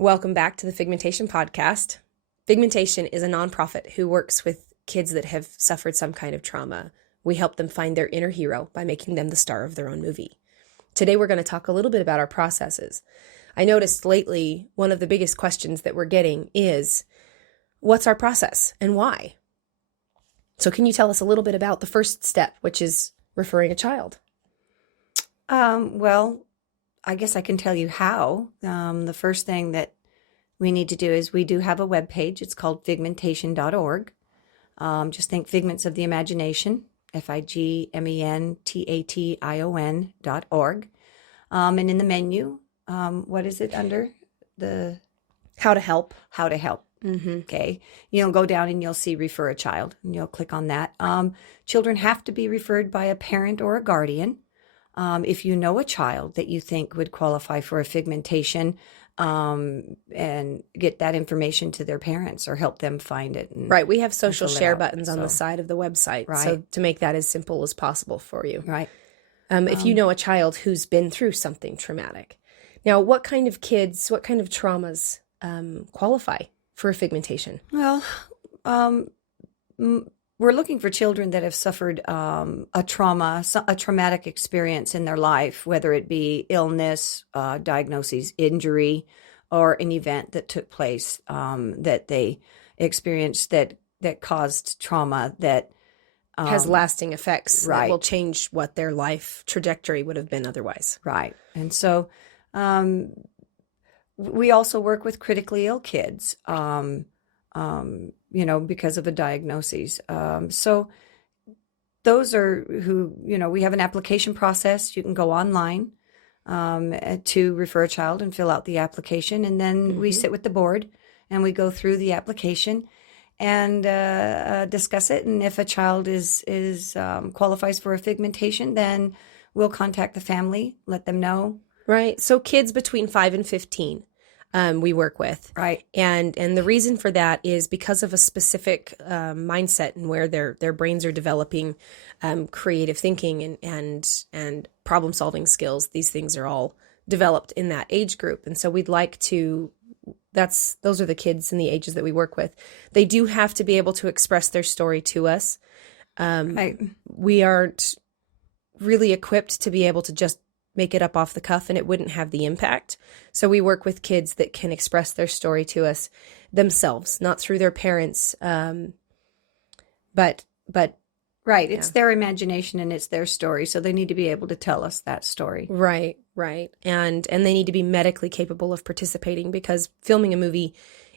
Welcome back to the Figmentation Podcast. Figmentation is a nonprofit who works with kids that have suffered some kind of trauma. We help them find their inner hero by making them the star of their own movie. Today we're going to talk a little bit about our processes. I noticed lately one of the biggest questions that we're getting is, what's our process and why? So can you tell us a little bit about the first step, which is referring a child? Well, I guess I can tell you how. The first thing that we need to do is we do have a webpage. It's called figmentation.org. Just think Figments of the Imagination, figmentation.org. And in the menu, what is it under? The How to help. How to help. Mm-hmm. Okay. You'll go down and you'll see refer a child and you'll click on that. Children have to be referred by a parent or a guardian. If you know a child that you think would qualify for a figmentation, and get that information to their parents or help them find it. Right. We have social share buttons on the side of the website. Right. So to make that as simple as possible for you. Right. If you know a child who's been through something traumatic. Now, what kind of kids, what kind of traumas qualify for a figmentation? Well, we're looking for children that have suffered a traumatic experience in their life, whether it be illness, diagnoses, injury, or an event that took place that they experienced that caused trauma that has lasting effects right. that will change what their life trajectory would have been otherwise. Right. And so we also work with critically ill kids. Because of a diagnosis. So those are who, we have an application process. You can go online to refer a child and fill out the application. And then we sit with the board and we go through the application and discuss it. And if a child is qualifies for a figmentation, then we'll contact the family, let them know. Right. So kids between 5 and 15. We work with. Right. And the reason for that is because of a specific mindset and where their brains are developing creative thinking and problem solving skills. These things are all developed in that age group. And so we'd like to, those are the kids and the ages that we work with. They do have to be able to express their story to us. Right. We aren't really equipped to be able to just make it up off the cuff and it wouldn't have the impact. So we work with kids that can express their story to us themselves, not through their parents. But right. Yeah. It's their imagination and it's their story. So they need to be able to tell us that story. Right. And they need to be medically capable of participating because filming a movie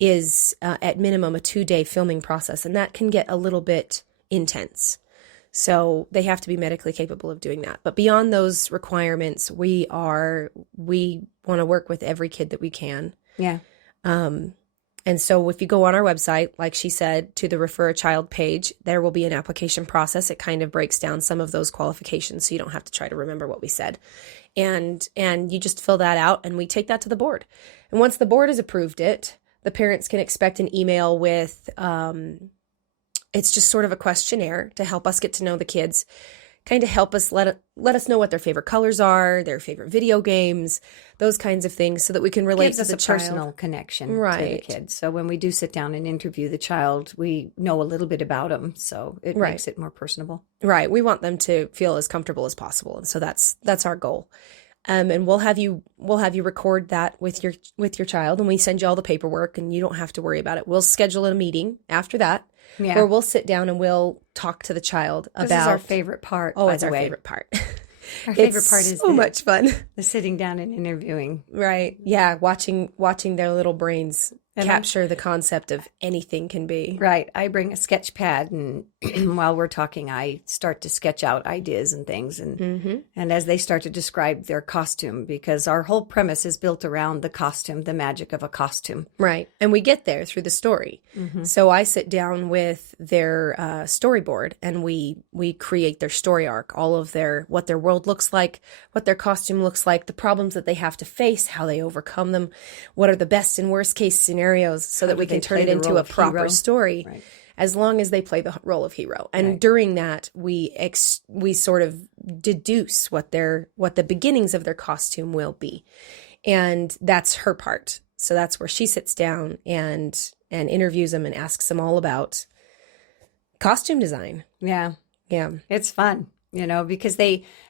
is at minimum a 2-day filming process. And that can get a little bit intense. So they have to be medically capable of doing that. But beyond those requirements, we want to work with every kid that we can. Yeah. And so if you go on our website, like she said, to the Refer a Child page, there will be an application process. It kind of breaks down some of those qualifications so you don't have to try to remember what we said. And you just fill that out and we take that to the board. And once the board has approved it, the parents can expect an email with it's just sort of a questionnaire to help us get to know the kids, kind of help us let us know what their favorite colors are, their favorite video games, those kinds of things so that we can relate Gives to us the a child. personal connection to the Right. kids. So when we do sit down and interview the child, we know a little bit about them. So it Right. makes it more personable. Right. We want them to feel as comfortable as possible. And so that's our goal. And we'll have you record that with your child and we send you all the paperwork and you don't have to worry about it. We'll schedule a meeting after that. Yeah. Where we'll sit down and we'll talk to the child about. This is our favorite part. Oh, by it's the our way. favorite part. Our favorite part is so much fun. the sitting down and interviewing. Right. Yeah. Watching their little brains And capture the concept of anything can be. Right. I bring a sketch pad and while we're talking, I start to sketch out ideas and things. And as they start to describe their costume, because our whole premise is built around the costume, the magic of a costume. Right. And we get there through the story. So I sit down with their storyboard and we create their story arc, all of what their world looks like, what their costume looks like, the problems that they have to face, how they overcome them, what are the best and worst case scenarios so that we can turn it into a proper story. Right. As long as they play the role of hero. And during that, we sort of deduce what the beginnings of their costume will be. And that's her part. So that's where she sits down and interviews them and asks them all about costume design. Yeah. Yeah. It's fun, because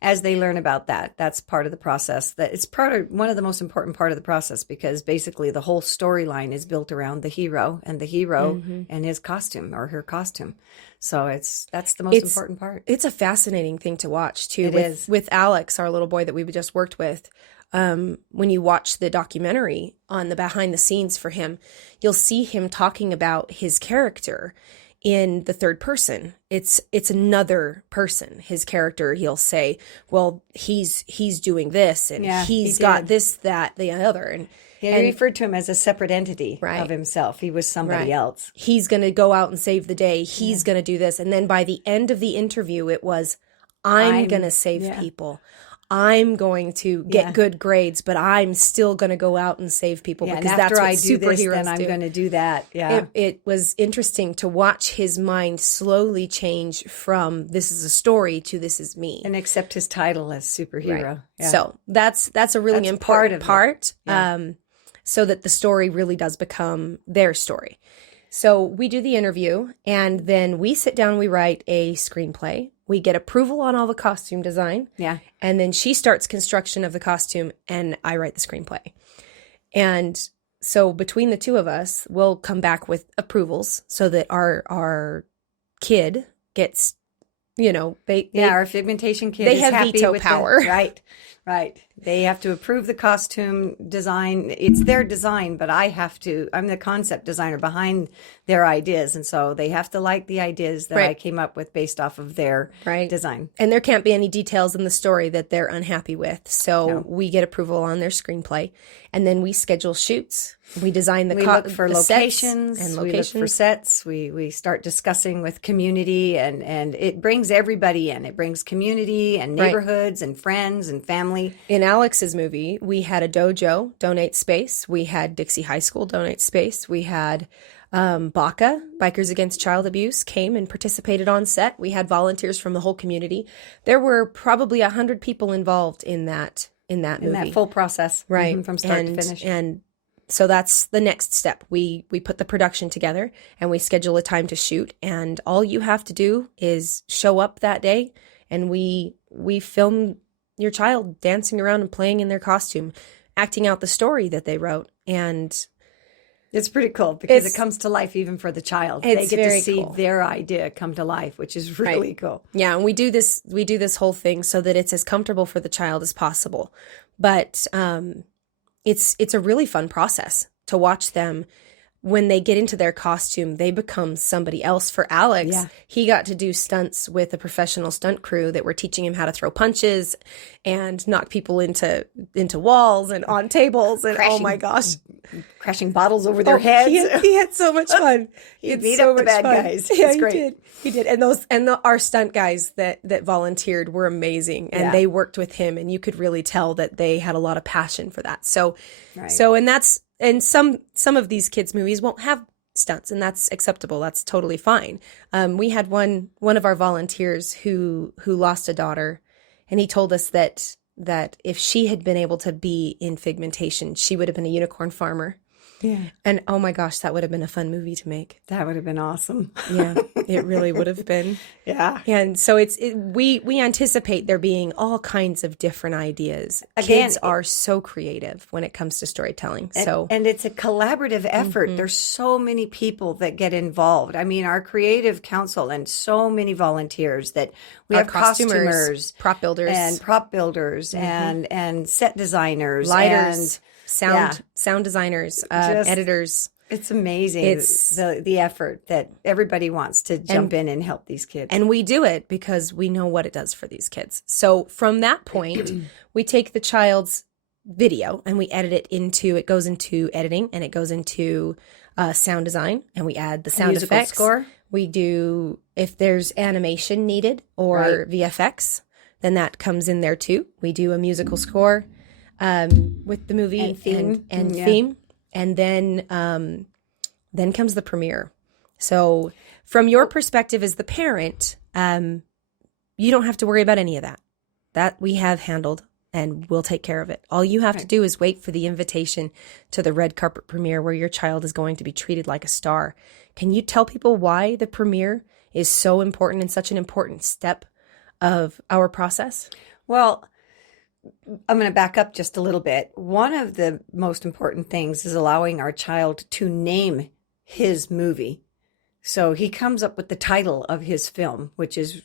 as they learn about that, that's part of the process. That it's one of the most important part of the process, because basically the whole storyline is built around the hero and and his costume or her costume. So that's the most important part. It's a fascinating thing to watch too. It is. With Alex, our little boy that we just worked with. When you watch the documentary on the behind the scenes for him, you'll see him talking about his character in the third person. It's another person. His character, he'll say, well, he's doing this, and he's got this, that, the other. And he referred to him as a separate entity of himself. He was somebody else. He's going to go out and save the day. He's going to do this. And then by the end of the interview, it was, I'm going to save people. I'm going to get good grades, but I'm still going to go out and save people because that's what superheroes do. Then I'm going to do that. Yeah. It was interesting to watch his mind slowly change from this is a story to this is me. And accept his title as superhero. Right. Yeah. So that's a really important part so that the story really does become their story. So we do the interview, and then we sit down, we write a screenplay. We get approval on all the costume design. Yeah. And then she starts construction of the costume, and I write the screenplay. And so between the two of us, we'll come back with approvals so that our kid gets, our Figmentation kid they is have happy veto with power. Right. They have to approve the costume design. It's their design, but I'm the concept designer behind their ideas. And so they have to like the ideas that I came up with based off of their design. And there can't be any details in the story that they're unhappy with. So we get approval on their screenplay, and then we schedule shoots. We design we look for locations. We look for sets. We start discussing with community, and it brings everybody in. It brings community and neighborhoods and friends and family. In Alex's movie, we had a dojo donate space. We had Dixie High School donate space. We had BACA, Bikers Against Child Abuse, came and participated on set. We had volunteers from the whole community. There were probably 100 people involved in that movie. In that full process, right, from start to finish. And so that's the next step. We put the production together, and we schedule a time to shoot. And all you have to do is show up that day, and we film your child dancing around and playing in their costume, acting out the story that they wrote. And it's pretty cool because it comes to life even for the child. They get to see their idea come to life, which is really cool. Yeah, and we do this whole thing so that it's as comfortable for the child as possible. But it's a really fun process to watch them. When they get into their costume, they become somebody else. For Alex, he got to do stunts with a professional stunt crew that were teaching him how to throw punches and knock people into walls and on tables. And oh my gosh, crashing bottles over their heads. He had so much fun. He beat up the bad guys. Yeah, great. He did. And our stunt guys that volunteered were amazing, and they worked with him, and you could really tell that they had a lot of passion for that. And some of these kids' movies won't have stunts, and that's acceptable. That's totally fine. We had one of our volunteers who lost a daughter, and he told us that if she had been able to be in Figmentation, she would have been a unicorn farmer. Yeah. And oh my gosh, that would have been a fun movie to make. That would have been awesome. Yeah, it really would have been. Yeah. And so we anticipate there being all kinds of different ideas. Kids are so creative when it comes to storytelling. And it's a collaborative effort. Mm-hmm. There's so many people that get involved. I mean, our creative council and so many volunteers that we have costumers, prop builders, and set designers, lighters. Sound designers, editors. It's amazing. It's the effort that everybody wants to jump in and help these kids. And we do it because we know what it does for these kids. So from that point, we take the child's video and we edit it goes into editing, and it goes into sound design, and we add the sound effects. Score. We do, if there's animation needed or VFX, then that comes in there too. We do a musical score. With the movie and theme, theme, and then comes the premiere. So, from your perspective as the parent, you don't have to worry about any of that. That we have handled and we'll take care of it. All you have to do is wait for the invitation to the red carpet premiere where your child is going to be treated like a star. Can you tell people why the premiere is so important and such an important step of our process? Well, I'm going to back up just a little bit. One of the most important things is allowing our child to name his movie. So he comes up with the title of his film,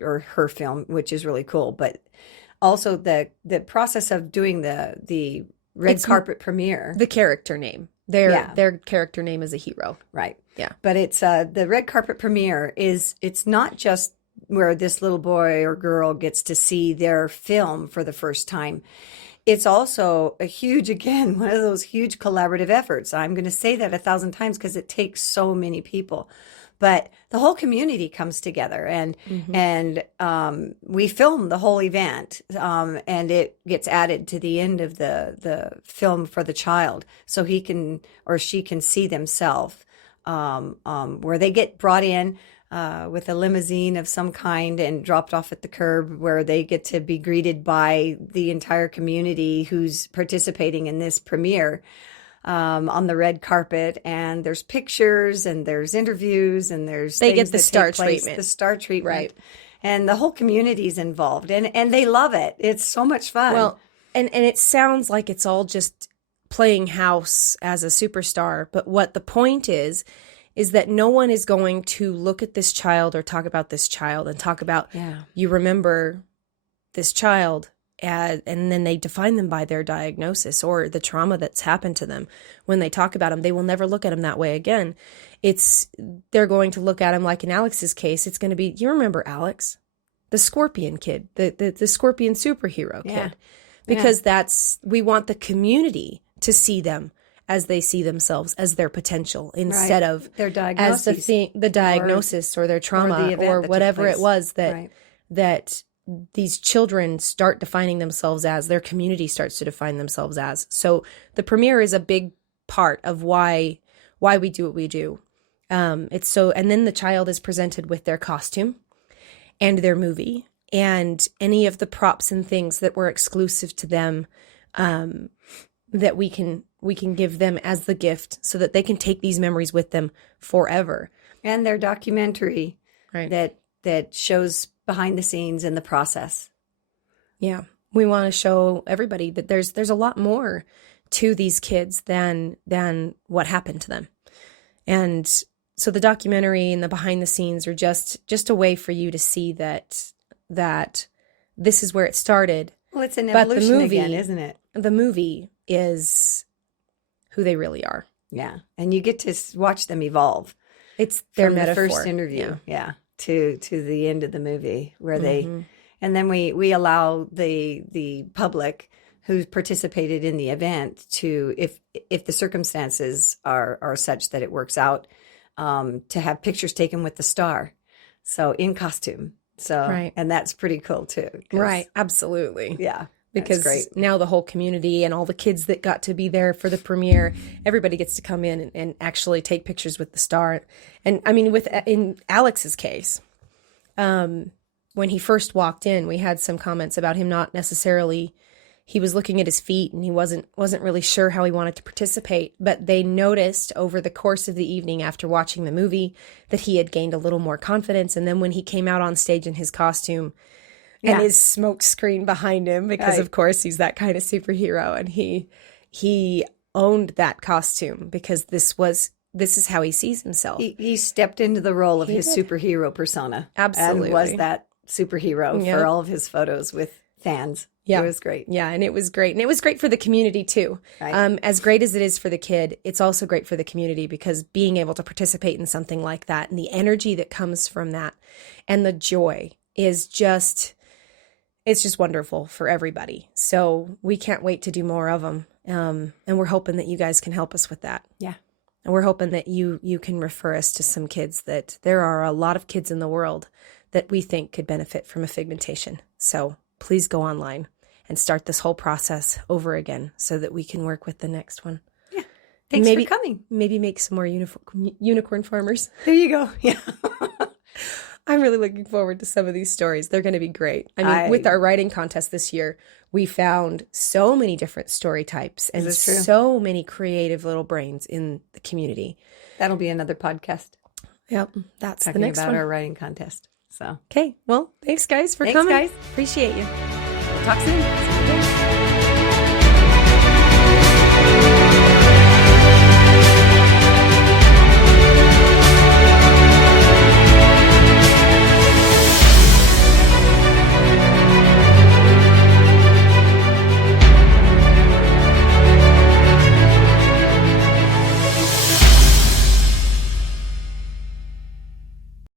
or her film, which is really cool. But also the process of doing the red carpet premiere. The character name. Their character name is a hero. Right. Yeah. But it's the red carpet premiere it's not just where this little boy or girl gets to see their film for the first time. It's also one of those huge collaborative efforts. I'm going to say that 1,000 times because it takes so many people. But the whole community comes together, and we film the whole event, and it gets added to the end of the film for the child, so he can or she can see themselves, where they get brought in with a limousine of some kind and dropped off at the curb, where they get to be greeted by the entire community who's participating in this premiere. On the red carpet, and there's pictures and there's interviews and they get the star treatment. The star treatment. Right. And the whole community's involved, and they love it. It's so much fun. Well, and it sounds like it's all just playing house as a superstar, but what the point is that no one is going to look at this child or talk about this child and talk about, you remember this child, and then they define them by their diagnosis or the trauma that's happened to them. When they talk about them, they will never look at them that way again. They're going to look at him like in Alex's case. It's going to be, you remember Alex, the scorpion kid, the scorpion superhero kid, because we want the community to see them as they see themselves, as their potential, instead of their diagnosis, as the diagnosis or their trauma or whatever it was that these children start defining themselves as, their community starts to define themselves as. So the premiere is a big part of why we do what we do. And then the child is presented with their costume and their movie and any of the props and things that were exclusive to them, that we can give them as the gift so that they can take these memories with them forever. And their documentary that shows behind the scenes in the process. Yeah. We want to show everybody that there's a lot more to these kids than what happened to them. And so the documentary and the behind the scenes are just a way for you to see that this is where it started. Well, it's an evolution again, isn't it? The movie is who they really are. Yeah. And you get to watch them evolve. It's their metaphor. The first interview. Yeah. To the end of the movie where and then we allow the public who's participated in the event to, if the circumstances are such that it works out, to have pictures taken with the star. So in costume. So, and that's pretty cool too. Right. Absolutely. Yeah. Because now the whole community and all the kids that got to be there for the premiere, everybody gets to come in and actually take pictures with the star. And I mean, in Alex's case, when he first walked in, we had some comments about him not necessarily, he was looking at his feet and he wasn't really sure how he wanted to participate, but they noticed over the course of the evening after watching the movie that he had gained a little more confidence. And then when he came out on stage in his costume, and his smoke screen behind him, because of course he's that kind of superhero, and he owned that costume because this is how he sees himself. He stepped into the role of his superhero persona. Absolutely. And was that superhero for all of his photos with fans. Yeah. It was great. Yeah, and it was great. And it was great for the community too. Right. As great as it is for the kid, it's also great for the community, because being able to participate in something like that and the energy that comes from that and the joy is just... it's just wonderful for everybody. So we can't wait to do more of them. And we're hoping that you guys can help us with that. Yeah. And we're hoping that you can refer us to some kids, that there are a lot of kids in the world that we think could benefit from a figmentation. So please go online and start this whole process over again so that we can work with the next one. Yeah. Thanks for coming. Maybe make some more unicorn farmers. There you go. Yeah. I'm really looking forward to some of these stories. They're going to be great. I mean, with our writing contest this year, We found so many different story types and This is true. so many creative little brains in the community. That'll be another podcast Yep, that's the talking next about one. our writing contest. So, Okay, well, thanks guys for thanks, coming. guys. Appreciate you. Talk soon.